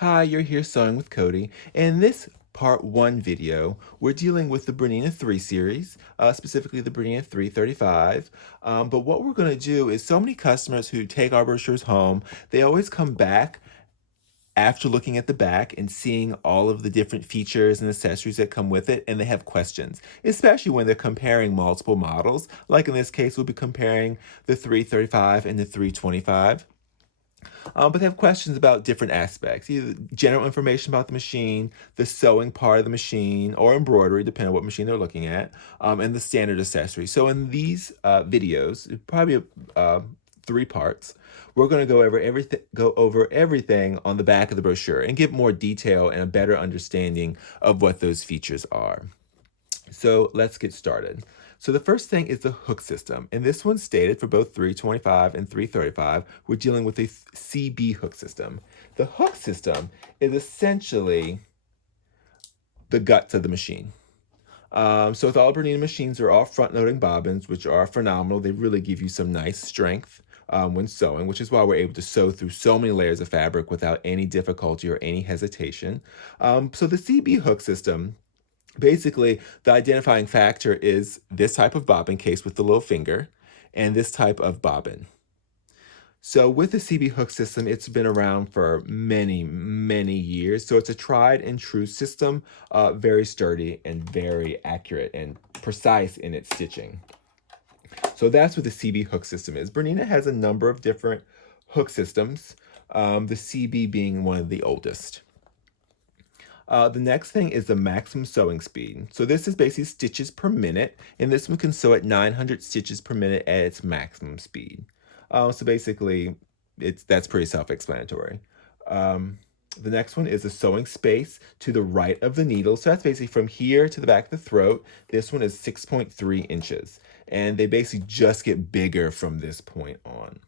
Hi, you're here sewing with Cody. In this part one video, we're dealing with the Bernina 3 series, specifically the Bernina 335. But what we're going to do is so many customers who take our brochures home, they always come back after looking at the back and seeing all of the different features and accessories that come with it, and they have questions, especially when they're comparing multiple models. Like in this case, we'll be comparing the 335 and the 325. But they have questions about different aspects, either general information about the machine, the sewing part of the machine, or embroidery, depending on what machine they're looking at, and the standard accessories. So in these videos, probably three parts, we're going to go over everything on the back of the brochure and give more detail and a better understanding of what those features are. So let's get started. So the first thing is the hook system, and this one's stated for both 325 and 335. We're dealing with a CB hook system. The hook system is essentially the guts of the machine. So with all Bernina machines, they're all front-loading bobbins, which are phenomenal. They really give you some nice strength when sewing, which is why we're able to sew through so many layers of fabric without any difficulty or any hesitation. So the CB hook system, basically, the identifying factor is this type of bobbin case with the little finger and this type of bobbin. So with the CB hook system, it's been around for many, many years. So it's a tried and true system, very sturdy and very accurate and precise in its stitching. So that's what the CB hook system is. Bernina has a number of different hook systems, the CB being one of the oldest. The next thing is the maximum sewing speed. So this is basically stitches per minute, and this one can sew at 900 stitches per minute at its maximum speed. So basically, that's pretty self-explanatory. The next one is the sewing space to the right of the needle. So that's basically from here to the back of the throat. This one is 6.3 inches, and they basically just get bigger from this point on.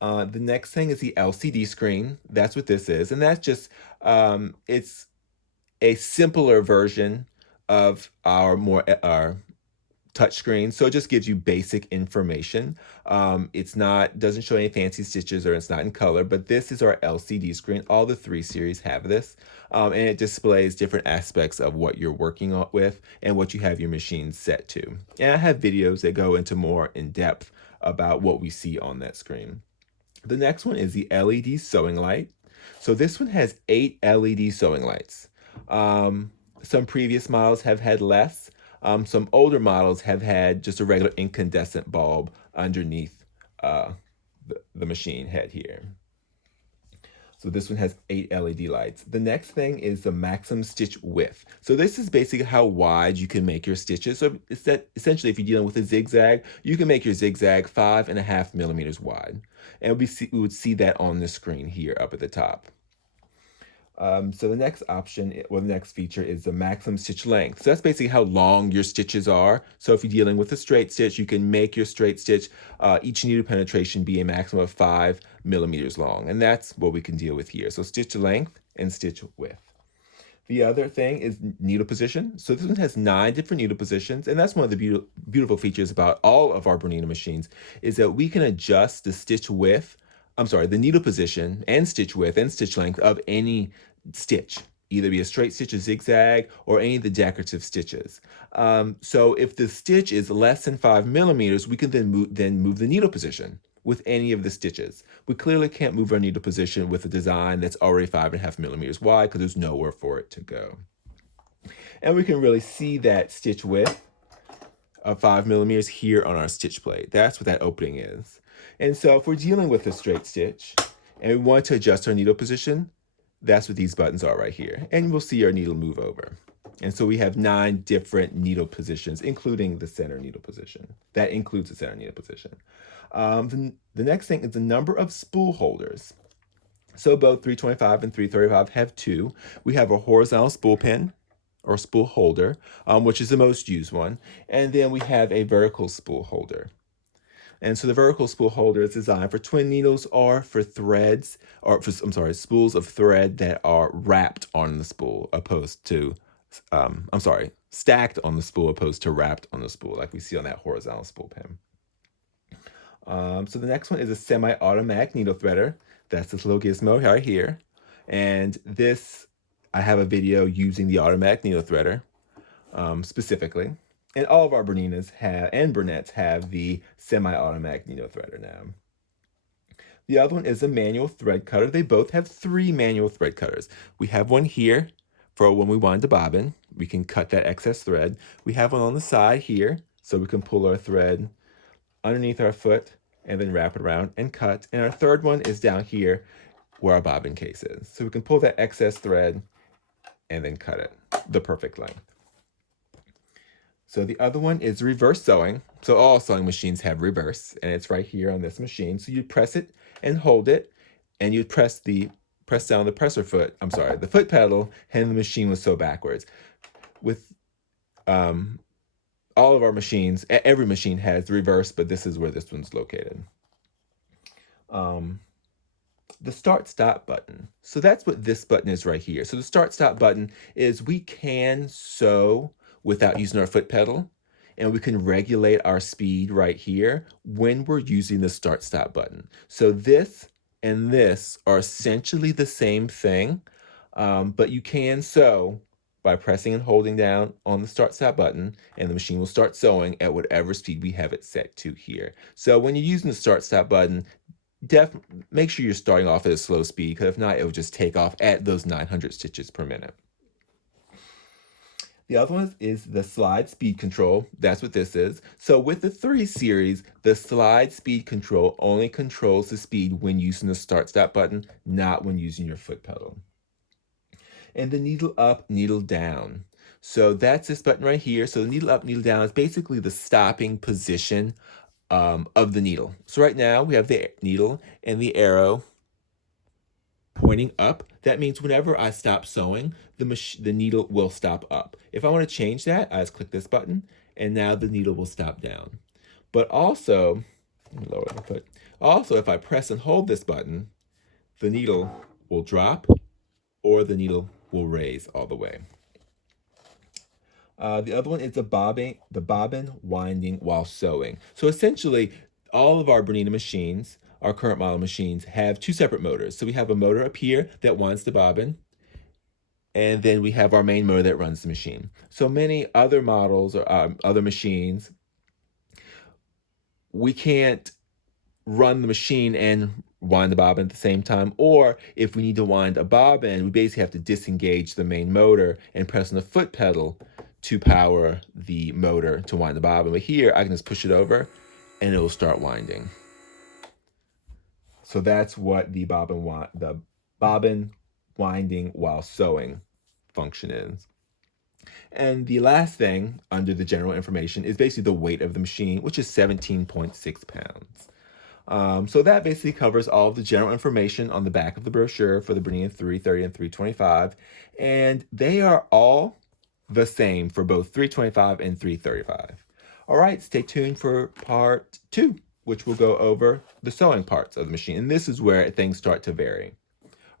The next thing is the LCD screen. That's what this is. And that's just, it's a simpler version of our touch screen. So it just gives you basic information. Doesn't show any fancy stitches or it's not in color, but this is our LCD screen. All the 3 series have this. And it displays different aspects of what you're working on with and what you have your machine set to. And I have videos that go into more in depth about what we see on that screen. The next one is the LED sewing light. So this one has 8 LED sewing lights. Some previous models have had less. Some older models have had just a regular incandescent bulb underneath the machine head here. So this one has 8 LED lights. The next thing is the maximum stitch width. So this is basically how wide you can make your stitches. So it's that essentially, if you're dealing with a zigzag, you can make your zigzag 5.5 millimeters wide. And we would see that on the screen here up at the top. So the next option, or the next feature, is the maximum stitch length. So that's basically how long your stitches are. So if you're dealing with a straight stitch, you can make your straight stitch, each needle penetration be a maximum of 5 millimeters long. And that's what we can deal with here. So stitch length and stitch width. The other thing is needle position. So this one has 9 different needle positions, and that's one of the beautiful features about all of our Bernina machines, is that we can adjust the needle position and stitch width and stitch length of any stitch, either be a straight stitch, a zigzag, or any of the decorative stitches. So if the stitch is less than 5 millimeters, we can then move the needle position with any of the stitches. We clearly can't move our needle position with a design that's already 5.5 millimeters wide because there's nowhere for it to go. And we can really see that stitch width of 5 millimeters here on our stitch plate. That's what that opening is. And so if we're dealing with a straight stitch and we want to adjust our needle position, that's what these buttons are right here. And we'll see our needle move over. And so we have 9 different needle positions, including the center needle position. That includes the center needle position. The next thing is the number of spool holders. So both 325 and 335 have 2. We have a horizontal spool pin, or spool holder, which is the most used one. And then we have a vertical spool holder. And so the vertical spool holder is designed for twin needles or for threads, or spools of thread that are wrapped on the spool opposed to, stacked on the spool opposed to wrapped on the spool, like we see on that horizontal spool pin. So the next one is a semi-automatic needle threader. That's this little gizmo right here. And this, I have a video using the automatic needle threader specifically. And all of our Berninas have, and Burnett's have the semi-automatic needle threader now. The other one is a manual thread cutter. They both have 3 manual thread cutters. We have one here for when we wind the bobbin. We can cut that excess thread. We have one on the side here, so we can pull our thread underneath our foot and then wrap it around and cut. And our third one is down here where our bobbin case is. So we can pull that excess thread and then cut it the perfect length. So the other one is reverse sewing. So all sewing machines have reverse, and it's right here on this machine. So you press it and hold it, and you press down the the foot pedal, and the machine will sew backwards. With all of our machines, every machine has reverse, but this is where this one's located. The start-stop button. So that's what this button is right here. So the start-stop button is we can sew without using our foot pedal, and we can regulate our speed right here when we're using the start-stop button. So this and this are essentially the same thing, but you can sew by pressing and holding down on the start-stop button, and the machine will start sewing at whatever speed we have it set to here. So when you're using the start-stop button, make sure you're starting off at a slow speed, because if not, it will just take off at those 900 stitches per minute. The other one is the slide speed control. That's what this is. So with the 3 series, the slide speed control only controls the speed when using the start-stop button, not when using your foot pedal. And the needle up, needle down. So that's this button right here. So the needle up, needle down is basically the stopping position of the needle. So right now we have the needle and the arrow pointing up. That means whenever I stop sewing, the needle will stop up. If I want to change that, I just click this button, and now the needle will stop down. But also, let me lower the foot. Also, if I press and hold this button, the needle will drop, or the needle will raise all the way. The other one is the bobbin winding while sewing. So essentially, all of our Bernina machines, our current model machines, have 2 separate motors. So we have a motor up here that winds the bobbin, and then we have our main motor that runs the machine. So many other models or other machines, we can't run the machine and wind the bobbin at the same time, or if we need to wind a bobbin, we basically have to disengage the main motor and press on the foot pedal to power the motor to wind the bobbin. But here, I can just push it over, and it will start winding. So that's what the bobbin winding while sewing function is. And the last thing under the general information is basically the weight of the machine, which is 17.6 pounds. So that basically covers all of the general information on the back of the brochure for the Bernina 330 and 325. And they are all the same for both 325 and 335. All right, stay tuned for part 2, which will go over the sewing parts of the machine. And this is where things start to vary.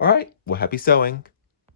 All right, well, happy sewing.